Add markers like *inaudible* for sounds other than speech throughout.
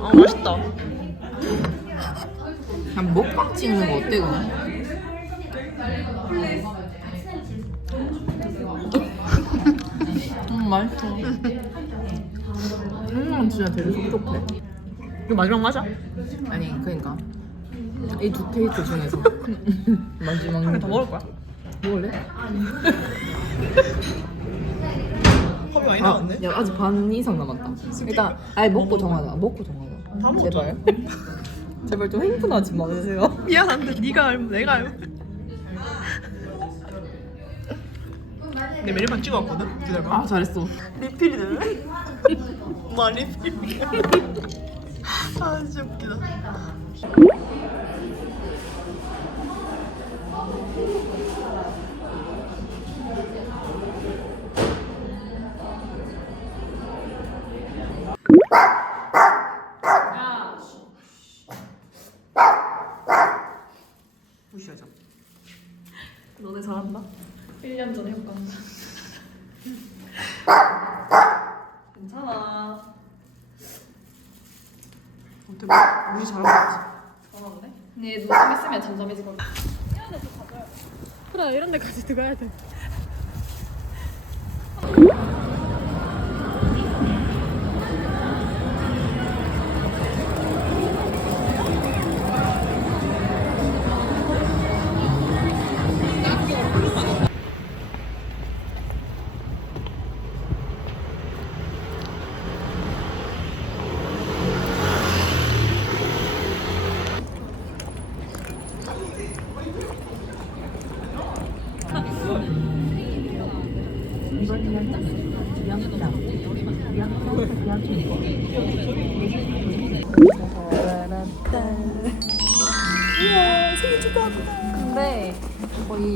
아 맛있다. 그냥 먹방 찍는 거 어때 그냥? 음 맛있어. 음 진짜 되게 촉촉해. 이거 마지막 맞아? 아니 그러니까 이 두 케이크 중에서 *laughs* 마지막 한개더 먹을 거야? 먹을래? *laughs* 컵이 많이 아, 나왔네. 야 아직 반 이상 남았다. 일단 아니 먹고 정하자. 먹고 다 정하자. 먹자. 제발. *laughs* 제발 좀 흥분하지 마세요. *laughs* 미안한데 네가 알면 내가 알면. 내 메뉴판 찍어왔거든. 기다려봐. 아 잘했어. 리필이 될래? 마 리필. 아 진짜 웃기다. 어때? 무시 잘하고 잘하는데? 근데 누가 좀 있으면 잠잠해지거든. 이런 데서 가져야 돼. 그래, 이런 데까지 들어가야 돼. *laughs*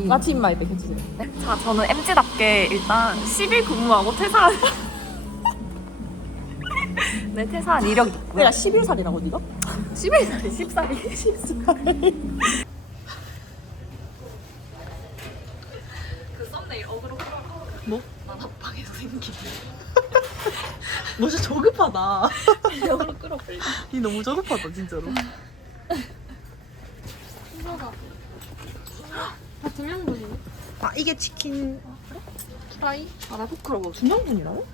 마침 마이 백 해주세요. 자 저는 MZ답게 일단 10일 근무하고 퇴사한 네 퇴사한 이력이 있고요 내가 11살이라고 네가? 11살이 10살이 10살 그 썸네일 어그로 뭐? 난 합방에서 생긴 너 진짜 저급하다. 어그로 끌어올리 이 너무 저급하다 진짜로. 다 두명분이네 아 이게 치킨 프라이? 아 나 포크로 먹어 두 명분이라고?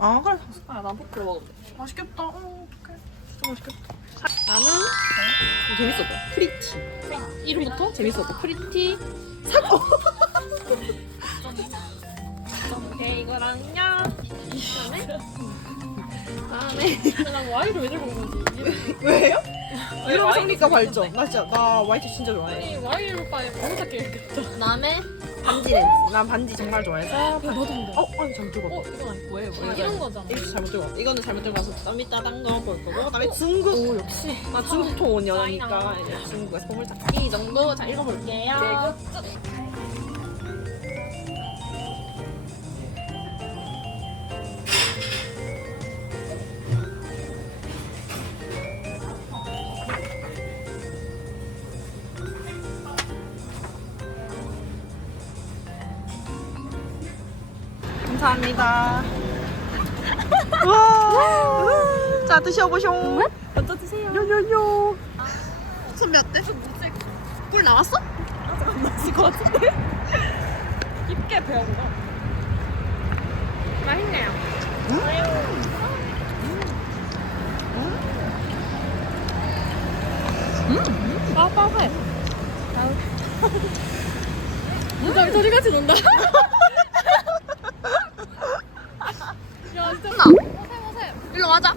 아 그래. 아 나 포크로 먹어 맛있겠다. 어, 어떡해. 진짜 맛있겠다. 나는 재밌었고. 프리티. 이름부터 재밌었고. 프리티. 오케이 *laughs* 이거랑요 그다음에 *laughs* 그다음에 난 와이를 왜 들고 온 거지? 왜요? 이런 성리가 발전. 나 진짜 나 화이트 진짜 좋아해. 아니 와이를 오빠에 너무 작게 얘기했다 그다음에 반지 렌즈. 난 반지 정말 좋아해서. 나도 근데 어, 아니 잘못 들고 어. 이건 뭐예요 아, 이런 거잖아 이거 잘못 들고. 이거는 잘못 들고 와서 땀이 따단 거볼 거고. 그다음에 중국. 오 역시. 나 중국 통 연어니까 이제 중국에서 딱. 이 정도 자 읽어볼게요 감사합니다. *laughs* 와. 자 드셔보쇼. 먼저 드세요 요요요. 선배 어때? 꿀 나왔어? 맛있을 것 같은데? *laughs* 깊게 배워보다 맛있네요 음. 빠빠해 저리 *laughs* 저리 같이 논다 야 진짜 나. 오셈 오셈 일로 와자.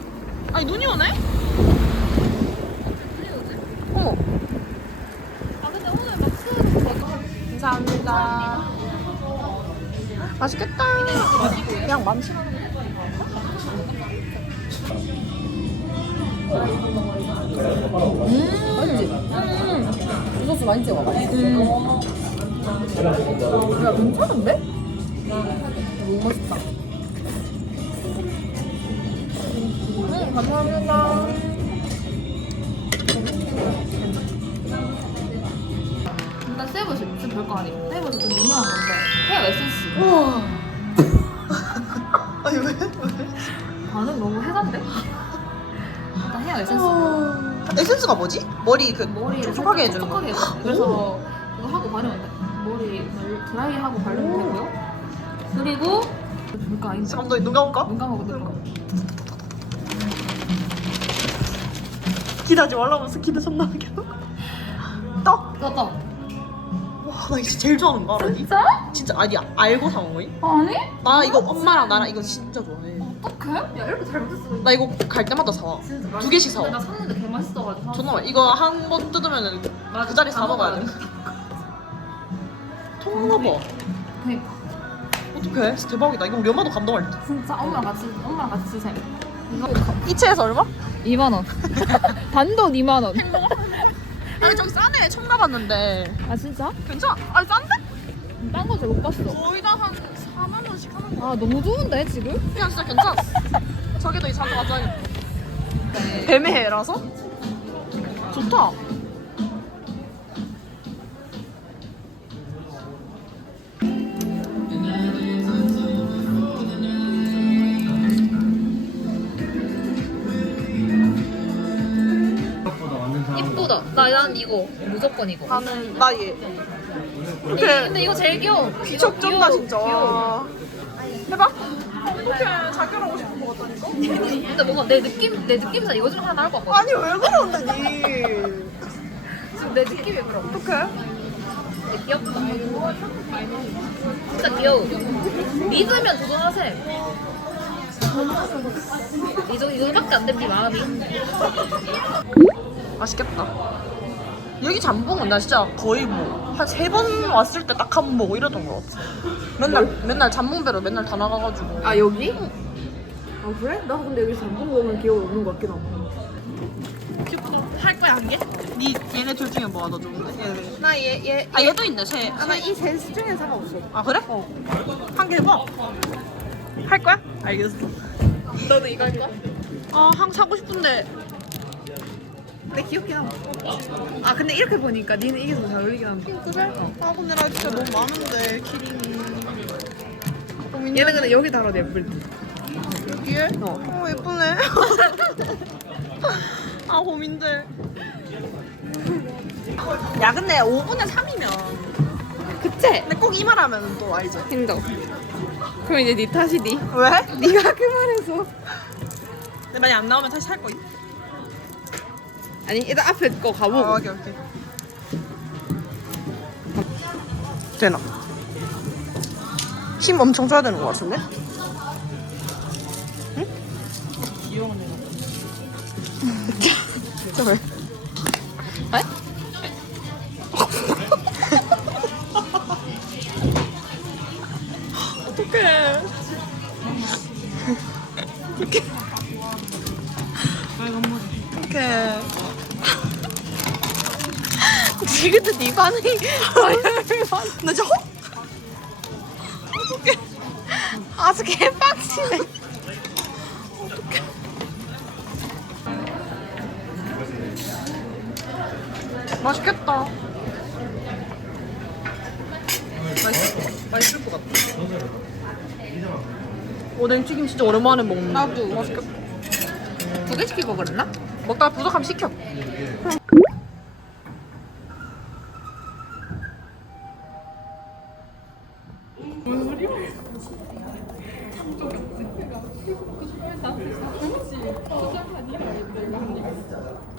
아니 눈이 오네? 어. 아 근데 오늘 막 될것 같아 감사합니다. 맛있겠다. 그냥 많지 않아. 맛있지? 음. 이 소스 많이 찍어. 맛있어. 야 괜찮은데? 너무 맛있다. 감사합니다. 일단 세이버시 진짜 별거 아니고 세이버시 좀 유명한 건데 헤어 에센스 우와. *laughs* 아니 왜? 왜? 반응 너무 해단데? 일단 헤어 에센스 있어. 에센스가 뭐지? 머리 그 머리를 촉촉하게 살짝 해주는 거. 촉촉하게 해줘. 그래서 그거 하고 바르면 돼. 머리 말- 드라이 하고 바르면 되고요. 그리고 볼까 아닌데. 감독님 눈 감을까? 눈 감고 눈 감고. 기대하지 말라면서 기대 존나 하게 떡! 떴다. 와, 나 이거 제일 좋아하는 거 알아? 니? 진짜? 진짜 아니야 알고 사온 거임? 아니? 나 이거 엄마랑 나랑 이거 진짜 좋아해 어떡해? 야 이렇게 잘 못했어. 나 이거 갈 때마다 사와 진짜 두 개씩 사와. 나 샀는데 개 맛있어가지고. 존나 맛 이거 한 번 뜯으면 맞아, 그 자리 다사 먹어야 돼 통나봐 그니까 어떡해 진짜 대박이다 이거 우리 엄마도 감동할 듯 진짜 엄마랑 같이 엄마랑 같이 쓰세요. 이거 이체에서 얼마? 2만 원. *laughs* 단돈 2만 원. *laughs* 아니 좀 싸네 처음 가봤는데 아 진짜? 괜찮아? 아니 싼데? 딴 거 잘 못 봤어. 거의 다 한 4만 원씩 하는 거 아 너무 좋은데 지금? 그냥 진짜 괜찮았어 저기도 이 자주 가져야겠다 뱀의 해라서? 좋다 나 난 이거 무조건 이거. 나는 나 얘 이- 이렇게 근데 이거 제일 귀여워. 귀척 이거 쩐다 귀여워. 진짜 귀여워. 와. 해봐 어떡해 자결하고 싶은 거 같다니까 근데 뭔가 내 느낌 내 느낌상 이거 중 하나 나올 것 같거든. 아니 왜 그러는데 니 지금 내 느낌이 그래. 어떡해 근데 귀엽다. 진짜 귀여워. 믿으면 도전하세요. 이 정도 이 정도밖에 안 됩니다 마음이. 맛있겠다 여기 잠봉은 나 진짜 거의 뭐 한 세 번 왔을 때 딱 한 번 먹고 이러던 거 같아 맨날 맨날 잠봉배로 맨날 다 나가가지고 아 여기? 아 그래? 나 근데 여기서 잠깐 먹으면 기억 없는 것 같긴 하고. 귀엽다 할 거야 한 개? 니 얘네 둘 중에 뭐가 더 좋은데? 얘네 나얘얘 아 얘도 있네 쟤 하나 이 이셋 중에 상관없어. 아 그래? 한개 해봐 할 거야? 알겠어 너도 이거 할 거야? 아항 사고 싶은데 근데 귀엽긴 하고. 아 근데 이렇게 보니까 니는 이게 더 잘 어울리긴 한다. 그래? 아 근데 나 진짜 너무 많은데 키링이 고민이 얘는 근데 여기 달아도 예쁠 듯. 여기에? 어, 예쁘네 *laughs* 아 고민돼 야 근데 5분에 3이면 그치? 근데 꼭 이 말 하면 또 알지 힘들어. 그럼 이제 니 탓이디. 왜? 네가 그 말해서. 근데 만약 안 나오면 다시 살 거임 아니 일단 앞에 거 가보고. 아, 오케이 오케이 되나? 힘 엄청 줘야 되는 거 같은데? 응? 이용은 내가 저 왜? 반응이 *laughs* 나 진짜 혹? 어떡해. 아주 개빡치네. 어떡해. 맛있겠다. 맛있을, 맛있을 것 같아. 오뎅 튀김 진짜 오랜만에 먹는 나도. 맛있겠다. 두 개 시키고 그랬나? 먹다가 부족하면 시켜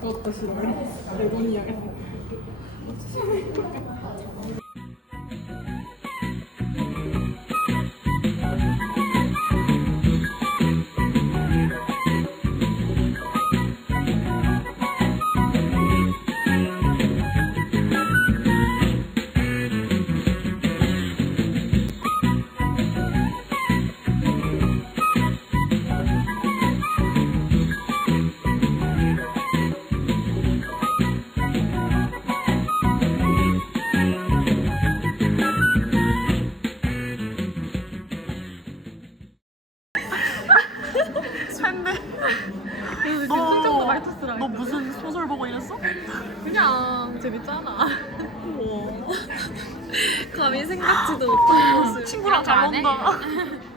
もっと白い。ベゴニアが。 생각지도 못한 모습. 친구랑 잘? 논다 *laughs*